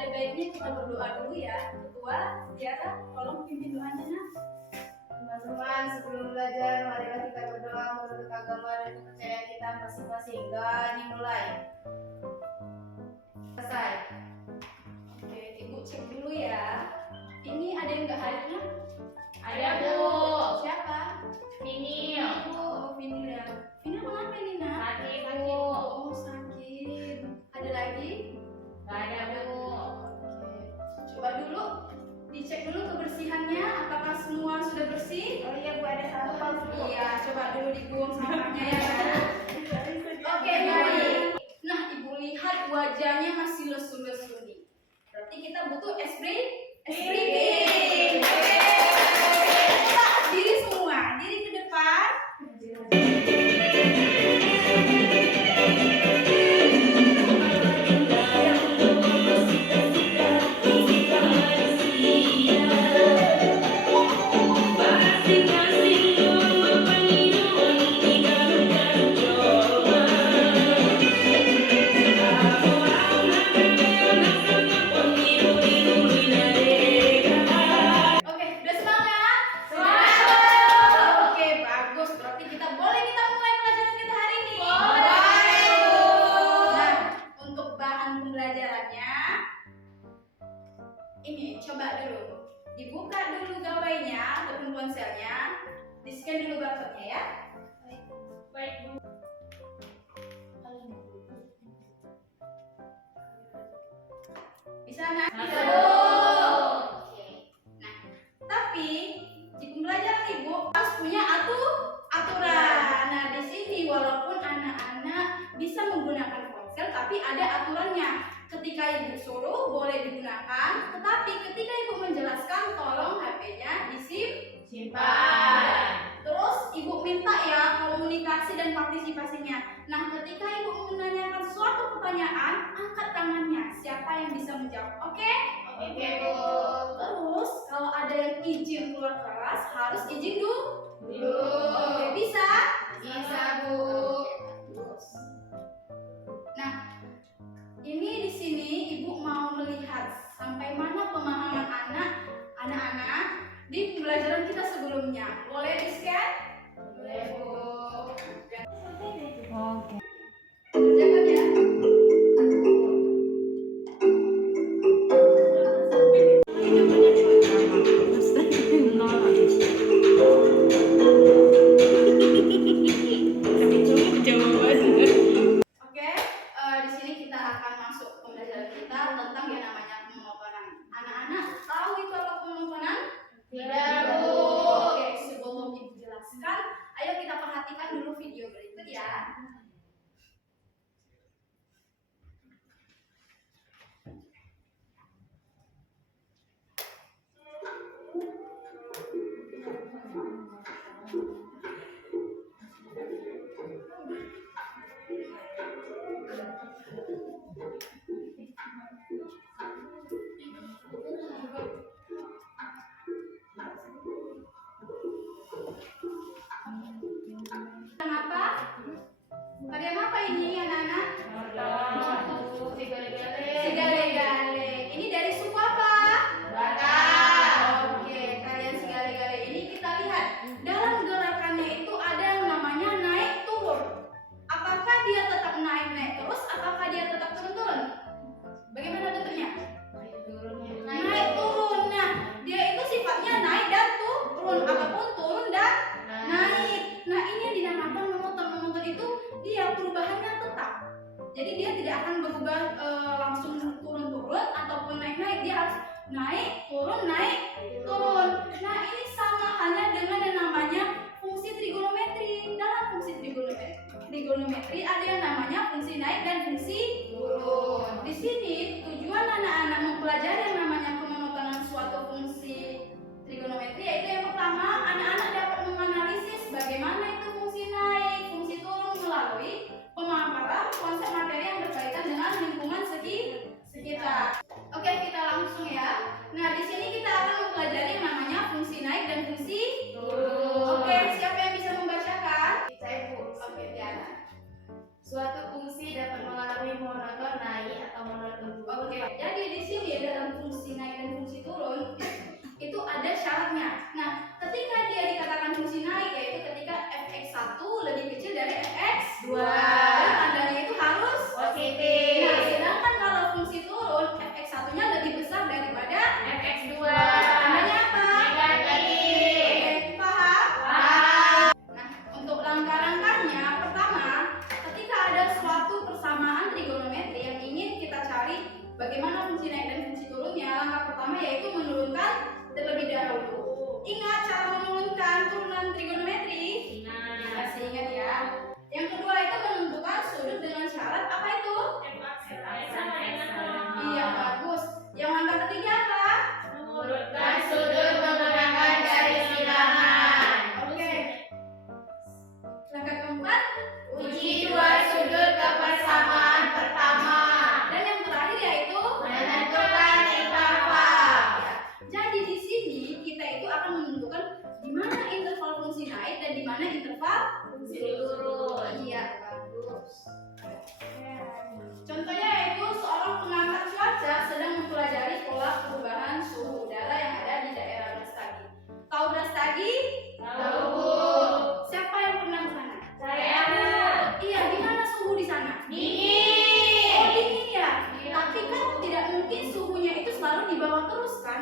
ada baiknya kita berdoa dulu ya. Ketua Tiara, tolong pimpin doanya nak. Teman-teman, sebelum belajar, marilah kita berdoa menurut agama dan kepercayaan kita masing-masing. Ini mulai. Selesai. Oke, Ibu cek dulu ya. Ini ada yang nggak hadir nak? Ada, Bu. Siapa? Vinil. Oh, Vinil ya. Vinil kenapa ini nak? Sakit, Bu. Oh, sakit. Ada lagi? Gak ada, Bu. Oke. Coba dulu dicek dulu kebersihannya, apakah semua sudah bersih? Oh iya, Bu, ada sampah, Bu. Iya, coba dulu dibuang sampahnya ya. Oke, baik. Nah, Ibu lihat wajahnya masih lesu-lesu nih. Berarti kita butuh breathing. Coba diri semua, diri ke depan. Oke, udah semangat? Semangat! Oke, bagus. Berarti kita mulai pelajaran kita hari ini. Boleh. Nah, untuk bahan pembelajarannya ini coba dulu dibuka dulu gawainya ataupun ponselnya, di scan dulu barcode-nya ya. Baik, Bu. Bisa nak? Bisa, Bu. Oke. Nah, tapi di pembelajaran Ibu harus punya aturan. Nah, di sini walaupun anak-anak bisa menggunakan ponsel, tapi ada aturannya. Ketika Ibu suruh boleh digunakan, tetapi ketika Ibu menjelaskan tolong HP-nya Simpan. Terus Ibu minta ya komunikasi dan partisipasinya. Nah, ketika Ibu menanyakan suatu pertanyaan, angkat tangannya. Siapa yang bisa menjawab? Oke? Oke, Bu. Terus kalau ada yang izin keluar kelas harus izin dulu. Oke, bisa? Bisa, Bu. Terus. Nah, ini di sini Ibu mau melihat sampai mana pemahaman anak-anak di pembelajaran kita sebelumnya. Boleh di-scan? Boleh, Bu. Oke. Kerjakan ya. Oke, di sini kita akan masuk pembelajaran kita tentang yang namanya pemotoran. Anak-anak tahu itu apa pemotoran? Tidak, Bu. Oke, sebelum Ibu jelaskan, ayo kita perhatikan dulu video berikut ya. Kenapa? Tarian apa ini anak-anak? Sigale-gale. Ini dari suku apa? Batak. Oke, kalian sigale-gale ini kita lihat dalam gerakannya itu ada yang namanya naik turun. Apakah dia tetap naik terus? Apakah dia tetap turun? Bagaimana bentuknya? Naik turun. Nah, dia itu sifatnya naik dan turun. Apapun turun dan naik. Nah, ini yang dinamakan monoton itu dia perubahannya tetap. Jadi dia tidak akan berubah langsung turun-turun ataupun naik-naik. Dia harus naik, turun, naik, turun. Nah, ini sama halnya dengan yang namanya fungsi trigonometri. Dalam fungsi trigonometri ada yang namanya fungsi naik dan fungsi turun. Di sini tujuan anak-anak mempelajari yang namanya pemonotonan suatu fungsi trigonometri yaitu yang pertama, anak-anak dapat menganalisis bagaimana itu fungsi naik, fungsi turun melalui pemaparan konsep materi yang berkaitan dengan lingkungan sekitar. Oke, kita langsung ya. Nah, di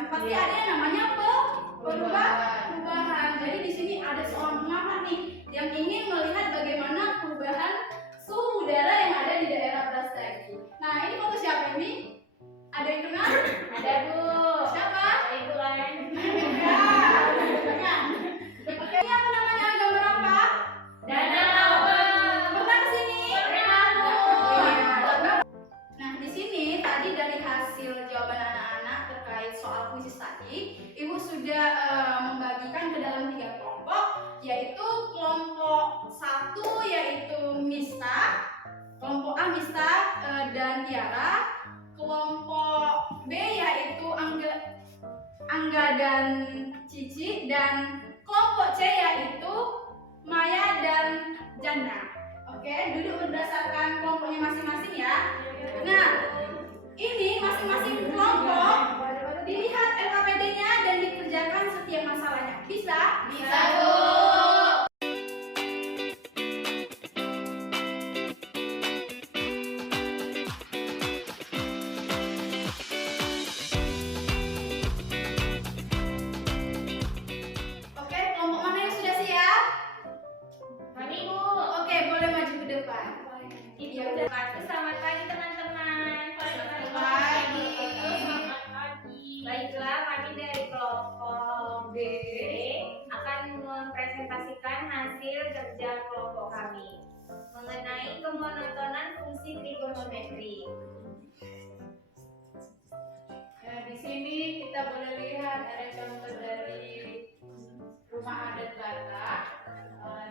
pasti ada yang namanya perubahan. Jadi di sini ada seorang pengamat nih yang ingin melihat bagaimana perubahan suhu udara yang ada di daerah Brastagi. Nah, ini foto siapa ini? Ada yang kenal? Ada Bu. Siapa? Ibu kan. Oke, ini apa namanya? Gambar apa? Danau. Pernah kesini? Pernah, Bu. Nah, di sini tadi dari hasil jawaban anak-anak terkait soal kuis tadi, Ibu sudah membagikan ke dalam 3 kelompok, yaitu kelompok 1 yaitu Mista, kelompok A Mista dan Tiara, kelompok B yaitu Angga dan Cici, dan kelompok C yaitu Maya dan Janda. Oke, duduk berdasarkan kelompoknya masing-masing ya. Nah, ini masing-masing kelompok dilihat LKPD-nya dan dikerjakan setiap masalahnya. Bisa? Bisa, Bu. Oke, kelompok mana yang sudah siap? Kami, Bu. Oke, boleh maju ke depan. Ibu udah pasti. Selamat pagi teman-teman. Selamat pagi. Selamat pagi. Baiklah, kami dari kelompok B akan mempresentasikan hasil kerja kelompok kami mengenai kemonotonan fungsi trigonometri. Nah, di sini kita boleh lihat ada contoh dari rumah adat Batak,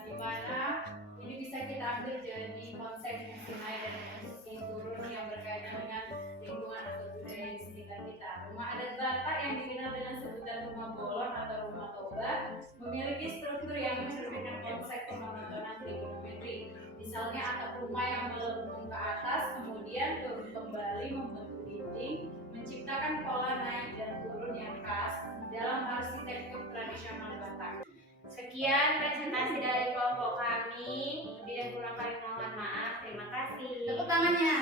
di mana ini bisa kita ambil jadi konsep fungsi naik dan fungsi turun yang berkaitan dengan lingkungan atau budaya di sekitar kita. Rumah adat Batak yang dikenal dengan sebutan rumah bolon atau rumah toba memiliki struktur yang mencerminkan konsep kemonotonan trigonometri. Misalnya atap rumah yang melengkung ke atas, kemudian turun kembali membentuk dinding, menciptakan pola naik dan turun yang khas dalam arsitektur tradisional Batak. Sekian presentasi dari kelompok kami. Lebih dan kurang kami mohon maaf. Terima kasih. Tepuk tangannya.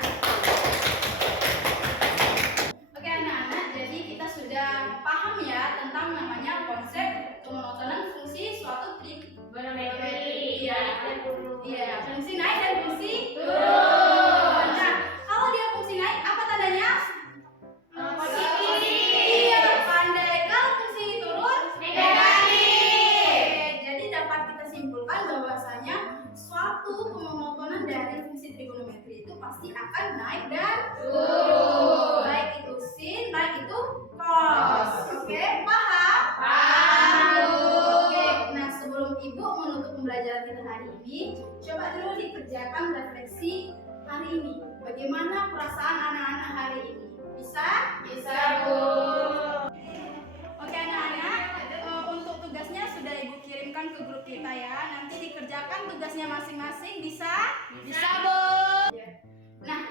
Oke anak-anak, jadi kita sudah paham ya tentang namanya konsep kemonotonan fungsi suatu Trigonometri. Iya. Naik dan turun. Iya, fungsi naik dan fungsi Turun. Nah, kalau dia fungsi naik, apa tandanya? Positif. Iya, pandai. Kalau fungsi turun, Negatif. Oke, jadi dapat kita simpulkan bahwasanya suatu kemonotonan dari fungsi trigonometri itu pasti akan naik dan Turun. Baik itu sin, baik itu cos. Oke, paham? Paham. Oke, nah sebelum Ibu menutup pembelajaran kita hari ini, coba dulu dikerjakan refleksi hari ini. Bagaimana perasaan anak-anak hari ini? Bisa? Bisa, Bu. Oke anak-anak, untuk tugasnya sudah Ibu kirimkan ke grup kita ya. Nanti dikerjakan tugasnya masing-masing. Bisa? Bisa, Bu. Nah,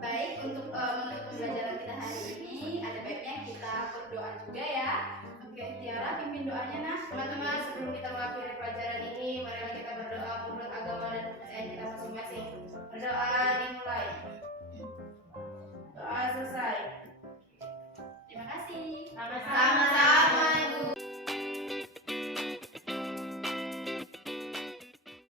baik untuk menutup pembelajaran kita hari ini, ada baiknya kita berdoa juga ya. Oke, Tiara pimpin doanya nah. Teman-teman, sebelum kita mengakhiri pelajaran ini, marilah kita berdoa menurut agama dan kepercayaan kita masing-masing. Berdoa,